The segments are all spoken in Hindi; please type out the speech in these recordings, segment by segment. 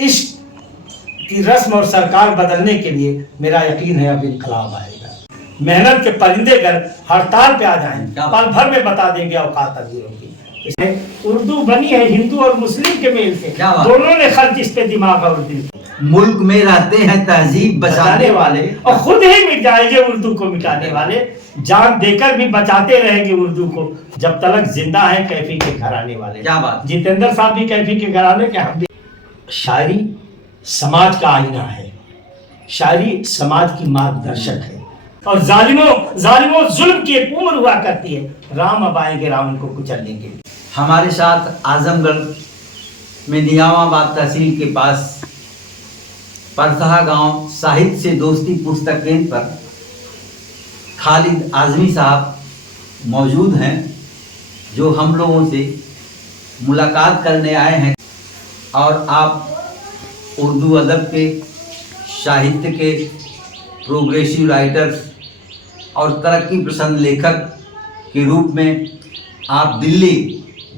इश्क की रस्म और सरकार बदलने के लिए मेरा यकीन है अब इनकलाब आएगा। मेहनत के परिंदे घर हड़ताल पे आ जाएं, पल भर में बता देंगे औकात अमीरों की। उर्दू बनी है हिंदू और मुस्लिम के मेल से, दोनों ने खर्च इस पे दिमाग और दिल। मुल्क में रहते हैं तहजीब बचाने वाले और खुद ही मिट जाएंगे उर्दू को मिटाने वाले। जान देकर भी बचाते रहेंगे उर्दू को जब तक जिंदा है कैफी के घराने वाले। क्या बात, जितेंद्र साहब भी कैफी के घराने के, हम भी। शायरी समाज का आईना है, शायरी समाज की मार्गदर्शक है। और जालिमों जुल्म की एक उम्र हुआ करती है, राम अब आएंगे रावण को कुचलने के लिए। हमारे साथ आजमगढ़ में नियामाबाद तहसील के पास परसहा गांव साहित्य से दोस्ती पुस्तक केंद्र पर खालिद आजमी साहब मौजूद हैं, जो हम लोगों से मुलाकात करने आए हैं। और आप उर्दू अदब के, साहित्य के प्रोग्रेसिव राइटर्स और तरक्की पसंद लेखक के रूप में आप दिल्ली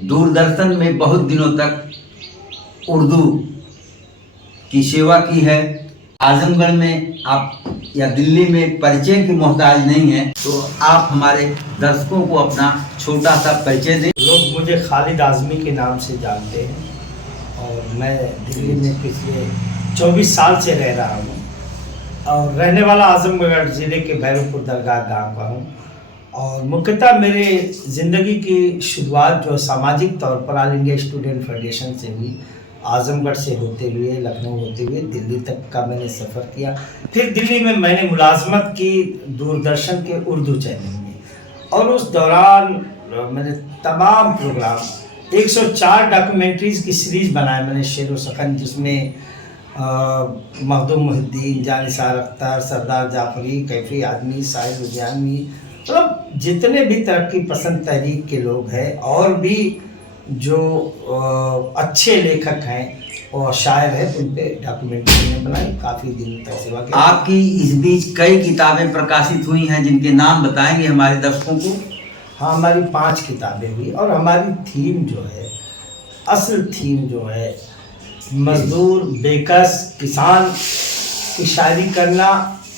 दूरदर्शन में बहुत दिनों तक उर्दू की सेवा की है। आजमगढ़ में आप या दिल्ली में परिचय की मोहताज नहीं है, तो आप हमारे दर्शकों को अपना छोटा सा परिचय दें। लोग मुझे खालिद आजमी के नाम से जानते हैं और मैं दिल्ली में पिछले 24 साल से रह रहा हूँ और रहने वाला आजमगढ़ ज़िले के भैरवपुर दरगाह गांव का हूँ। और मुख्यतः मेरे ज़िंदगी की शुरुआत जो सामाजिक तौर पर ऑल इंडिया स्टूडेंट फेडरेशन से हुई, आजमगढ़ से होते हुए लखनऊ होते हुए दिल्ली तक का मैंने सफ़र किया। फिर दिल्ली में मैंने मुलाजमत की दूरदर्शन के उर्दू चैनल में, और उस दौरान मैंने तमाम प्रोग्राम 104 डॉक्यूमेंट्रीज़ की सीरीज़ बनाए मैंने, शेर व सकन, जिसमें मखदूम मुहिद्दीन, जानिसार अख्तर, सरदार जाफरी, कैफी आदमी, साहिर उद्यानी, मतलब जितने भी तरक्की पसंद तहरीक के लोग हैं और भी जो अच्छे लेखक हैं और शायर हैं, उन पे डॉक्यूमेंट्री ने बनाई। काफ़ी दिनों तक सेवा की। आपकी इस बीच कई किताबें प्रकाशित हुई हैं, जिनके नाम बताएंगे हमारे दर्शकों को। हाँ, हमारी 5 किताबें हुई और हमारी थीम जो है, असल थीम जो है, मजदूर, बेकस, किसान की शायरी करना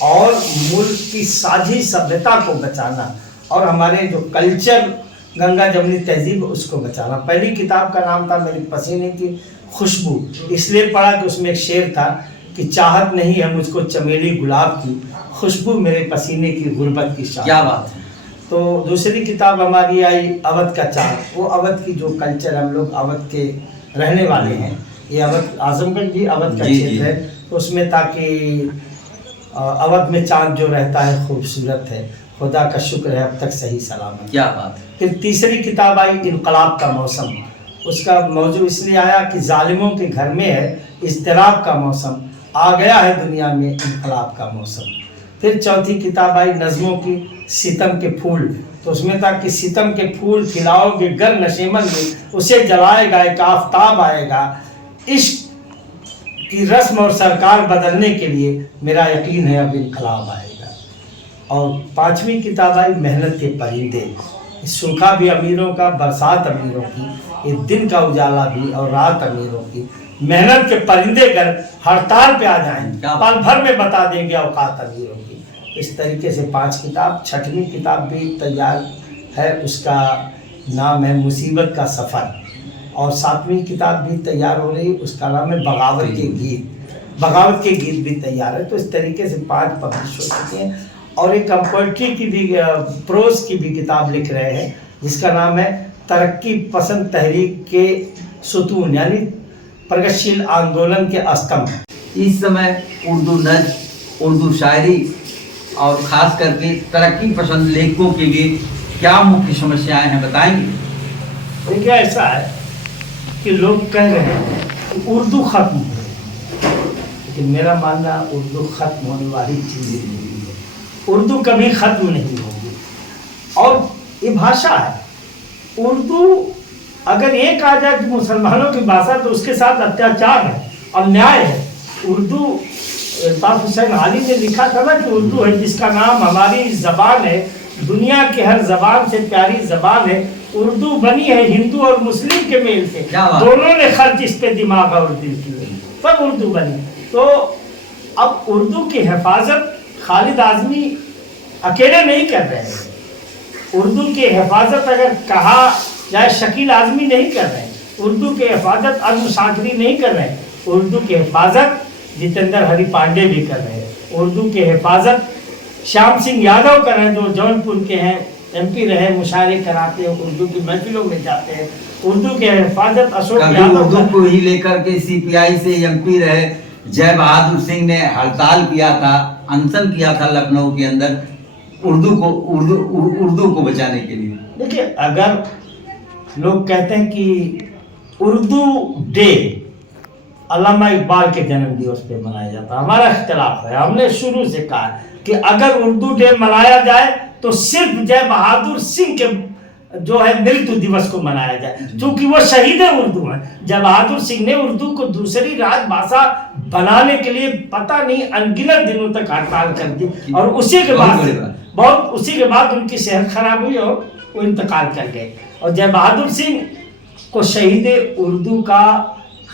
और मुल्क की साझी सभ्यता को बचाना और हमारे जो कल्चर गंगा जमनी तहजीब उसको बचाना। पहली किताब का नाम था मेरे पसीने की खुशबू, इसलिए पढ़ा कि उसमें एक शेर था कि चाहत नहीं है मुझको चमेली गुलाब की, खुशबू मेरे पसीने की गुर्बत की शान। क्या बात है। तो दूसरी किताब हमारी आई अवध का चाँद। वो अवध की जो कल्चर, हम लोग अवध के रहने वाले हैं, ये अवध आजमगढ़ भी अवध का क्षेत्र है, तो उसमें ताकि अवध में चाँद जो रहता है खूबसूरत है, खुदा का शुक्र है अब तक सही सलामत। क्या बात है। फिर तीसरी किताब आई इनकलाब का मौसम। उसका मौजू इसलिए आया कि जालिमों के घर में है इज़्तिराब का मौसम, आ गया है दुनिया में इनकलाब का मौसम। फिर चौथी किताब आई नज़मों की सितम के फूल। तो उसमें था कि सितम के फूल खिलाओगे गर नशेमन में, उसे जलाएगा एक आफताब आएगा। इश्क की रस्म और सरकार बदलने के लिए मेरा यकीन है अब इनकलाब आएगा। और 5वीं किताब आई मेहनत के परिंदे। सूखा भी अमीरों का, बरसात अमीरों की, ये दिन का उजाला भी और रात अमीरों की। मेहनत के परिंदे घर हड़ताल पे आ जाएं, पल भर में बता देंगे औकात अमीरों की। इस तरीके से 5 किताब। 6वीं किताब भी तैयार है, उसका नाम है मुसीबत का सफ़र। और 7वीं किताब भी तैयार हो रही, उसका नाम है बगावत के गीत। बगावत के गीत भी तैयार है। तो इस तरीके से 5 पब्लिश हो चुके हैं। और एक हम पोइट्री की भी, प्रोज की भी किताब लिख रहे हैं, जिसका नाम है तरक्की पसंद तहरीक के सुतून, यानी प्रगतिशील आंदोलन के स्तंभ। इस समय उर्दू नज़्म, उर्दू शायरी और ख़ास करके तरक्की पसंद लेखकों के लिए क्या मुख्य समस्याएं हैं, बताएंगे। देखिए, ऐसा है कि लोग कह रहे हैं कि उर्दू ख़त्म हो रही है, लेकिन मेरा मानना उर्दू ख़त्म होने वाली चीज़ नहीं है। उर्दू कभी ख़त्म नहीं होगी और ये भाषा है। उर्दू अगर ये कहा जाए कि मुसलमानों की भाषा, तो उसके साथ अत्याचार है, अन्याय है। उर्दू, इल्ताफ़ हुसैन आली ने लिखा था ना कि उर्दू है जिसका नाम हमारी ज़बान है, दुनिया की हर ज़बान से प्यारी ज़बान है। उर्दू बनी है हिंदू और मुस्लिम के मेल से, दोनों ने खर्च इस पे दिमाग और दिल की। तब उर्दू बनी। तो अब उर्दू की हिफाजत खालिद आज़मी अकेले नहीं कर रहे हैं। उर्दू की हिफाजत अगर कहा जाए शकील आज़मी नहीं कर रहे हैं, उर्दू की हिफाजत अज़्म शाकरी नहीं कर रहे हैं, उर्दू की हिफाजत जितेंद्र हरी पांडे भी कर रहे हैं, उर्दू की हिफाजत श्याम सिंह यादव कर रहे हैं जो जौनपुर के हैं, MP रहे, मुशायरे कराते हैं, उर्दू की महफिलों में जाते हैं। उर्दू की हिफाजत अशोक कभी यादव उर्दू कर- को ही लेकर के CPI से MP रहे जय बहादुर सिंह ने हड़ताल किया था, अनशन किया था लखनऊ के अंदर उर्दू को बचाने के लिए। देखिए, अगर लोग कहते हैं कि उर्दू डे अल्लामा इकबाल के जन्म दिवस पे मनाया जाता है, हमारा इख्तिलाफ है। हमने शुरू से कहा कि अगर उर्दू डे मनाया जाए तो सिर्फ जय बहादुर सिंह के जो है मृत्यु दिवस को मनाया जाए, क्योंकि वो शहीद उर्दू हैं। जय बहादुर सिंह ने उर्दू को दूसरी राजभाषा बनाने के लिए पता नहीं अनगिनत दिनों तक हड़ताल कर दी, और उसी के बाद उनकी सेहत खराब हुई और वो इंतकाल कर गए। और जय बहादुर सिंह को शहीद उर्दू का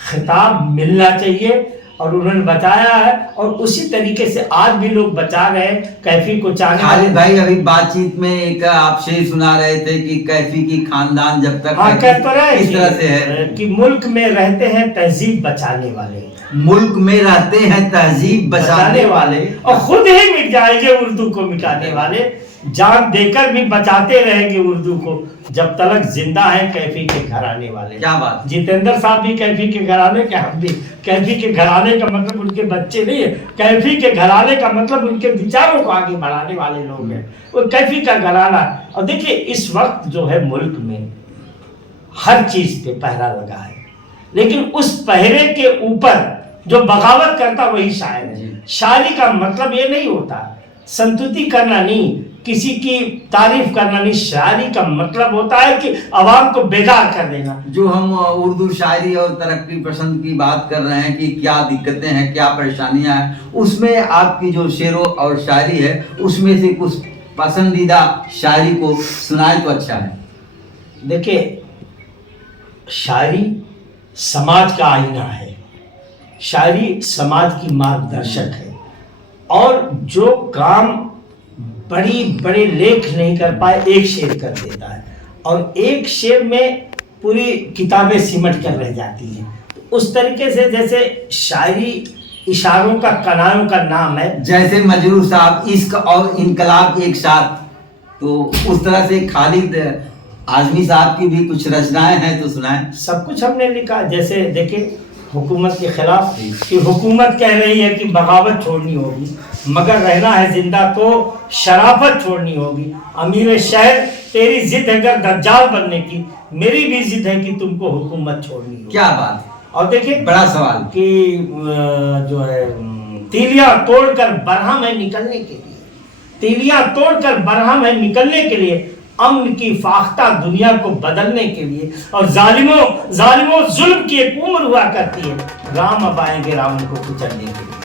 खिताब मिलना चाहिए, और उन्होंने बचाया है, और उसी तरीके से आज भी लोग बचा रहे हैं। कैफी को चाहने खालिद भाई अभी बातचीत में एक आपसे ही सुना रहे थे कि कैफी की खानदान जब तक हाँ, कह तो रहे इस तरह से है कि मुल्क में रहते हैं तहजीब बचाने वाले, मुल्क में रहते हैं तहजीब बचाने वाले, और खुद ही मिट जाएंगे उर्दू को मिटाने वाले। जान देकर भी बचाते रहेंगे उर्दू को जब तक जिंदा है कैफी के घराने वाले। क्या बात। जितेंद्र साहब भी कैफी के घराने के, हम भी कैफी के घराने का मतलब उनके बच्चे नहीं है, कैफी के घराने का मतलब उनके विचारों को आगे बढ़ाने वाले लोग हैं, वो कैफी का घराना। और देखिए, इस वक्त जो है मुल्क में हर चीज पे पहरा लगा है, लेकिन उस पहरे के ऊपर जो बगावत करता वही शायर है। शायरी का मतलब ये नहीं होता संतुति करना नहीं, किसी की तारीफ करना नहीं, शायरी का मतलब होता है कि आवाम को बेदार कर देना। जो हम उर्दू शायरी और तरक्की पसंद की बात कर रहे हैं कि क्या दिक्कतें हैं, क्या परेशानियां हैं, उसमें आपकी जो शेरो और शायरी है उसमें से कुछ पसंदीदा शायरी को सुनाए तो अच्छा है। देखिए, शायरी समाज का आईना है, शायरी समाज की मार्गदर्शक है, और जो काम बड़े लेख नहीं कर पाए एक शेर कर देता है, और एक शेर में पूरी किताबें सिमट कर रह जाती हैं। तो उस तरीके से जैसे शायरी इशारों का कनायों का नाम है, जैसे मजरू साहब इश्क और इनकलाब एक साथ, तो उस तरह से खालिद आज़मी साहब की भी कुछ रचनाएं हैं तो सुनाएं। सब कुछ हमने लिखा। जैसे देखिए, हुकूमत के खिलाफ कि हुकूमत कह रही है कि बगावत छोड़नी होगी, मगर रहना है जिंदा तो शराफत छोड़नी होगी। अमीर शहर तेरी जिद है अगर दज्जाल बनने की, मेरी भी जिद है कि तुमको हुकूमत छोड़नी होगी। क्या बात। और देखिए, बड़ा सवाल कि जो है तीलियां तोड़कर बरहम है निकलने के लिए, तीलियां तोड़कर बरहम है निकलने के लिए, अम्न की फाख्ता दुनिया को बदलने के लिए, और जालिमों जुल्म की एक उम्र हुआ करती है, राम अब आएंगे रावण को कुचलने के लिए।